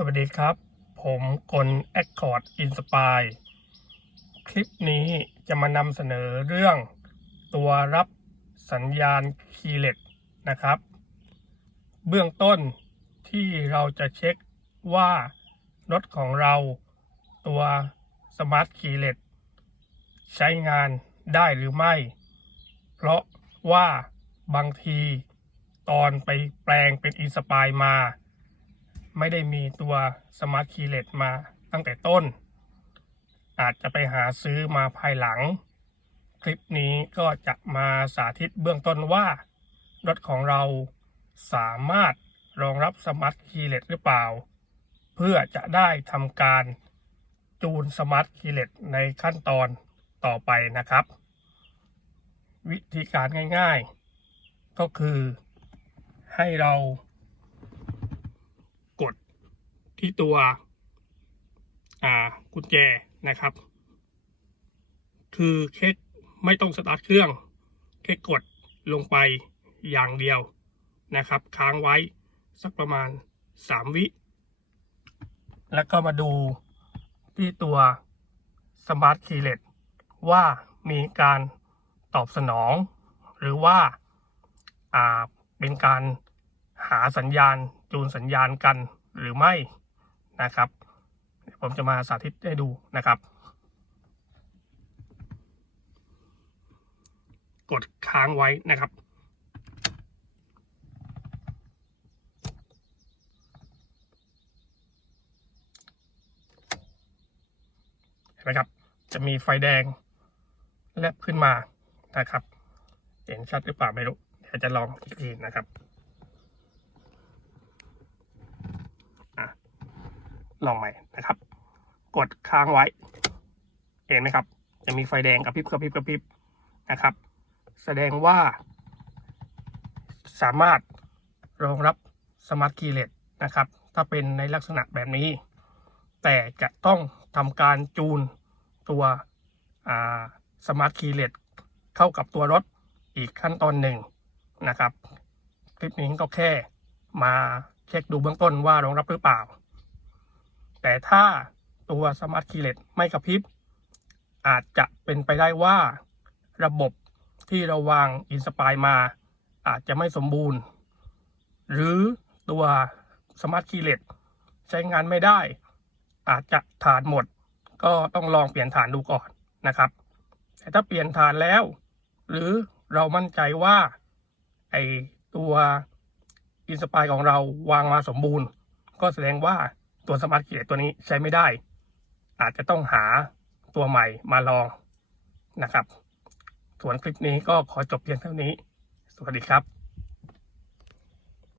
สวัสดีครับ ผมกล Accord Inspire คลิปนี้จะมานำเสนอเรื่องตัวรับสัญญาณคีย์เลสนะครับ เบื้องต้นที่เราจะเช็คว่ารถของเราตัวสมาร์ทคีย์เลสใช้งานได้หรือไม่ เพราะว่าบางทีตอนไปแปลงเป็นอินสปายมา ไม่ได้มีตัวสมาร์ทคีย์เลสมาตั้งแต่ต้น อาจจะไปหาซื้อมาภายหลัง คลิปนี้ก็จะมาสาธิตเบื้องต้นว่า รถของเราสามารถรองรับสมาร์ทคีย์เลสหรือเปล่า เพื่อจะได้ทำการจูนสมาร์ทคีย์เลสในขั้นตอนต่อไปนะครับ วิธีการง่าย ๆ ก็คือให้เรา ที่ตัวกุญแจนะครับ คือแค่ไม่ต้องสตาร์ทเครื่องแค่กดลงไปอย่างเดียวนะครับ ค้างไว้สักประมาณ 3 วิ แล้วก็มาดูที่ตัวสมาร์ทคีย์เลสว่ามีการตอบสนอง หรือว่าอ่าเป็นการหาสัญญาณจูนสัญญาณกันหรือไม่ นะครับเดี๋ยวผมจะมาสาธิตให้ดูนะครับ กดค้างไว้นะครับ เห็นไหมครับ จะมีไฟแดงแลบขึ้นมานะครับ เห็นชัดหรือเปล่าไม่รู้ เดี๋ยวจะลองอีกทีนะครับ อะ ลองใหม่นะครับ กดค้างไว้ เห็นไหมครับ จะมีไฟแดงกระพริบกระพริบกระพริบนะครับ แสดงว่า สามารถรองรับสมาร์ทคีย์เลสนะครับ ถ้าเป็นในลักษณะแบบนี้ แต่จะต้องทำการจูนตัวสมาร์ทคีย์เลสเข้ากับตัวรถอีกขั้นตอนหนึ่งนะครับ คลิปนี้ก็แค่มาเช็คดูเบื้องต้นว่ารองรับหรือเปล่า แต่ถ้าตัวสมาร์ทคีย์เลสไม่กระพริบ อาจจะเป็นไปได้ว่าระบบที่เราวางอินสปายมา อาจจะไม่สมบูรณ์ หรือตัวสมาร์ทคีย์เลสใช้งานไม่ได้ อาจจะฐานหมด ก็ต้องลองเปลี่ยนฐานดูก่อนนะครับ แต่ถ้าเปลี่ยนฐานแล้ว หรือเรามั่นใจว่าไอตัวอินสปายของเราวางมาสมบูรณ์ ก็แสดงว่า ตัวสมาร์ทคีย์ตัวนี้ใช้ไม่ได้ อาจจะต้องหาตัวใหม่มาลองนะครับ ส่วนคลิปนี้ก็ขอจบเพียงเท่านี้ สวัสดีครับ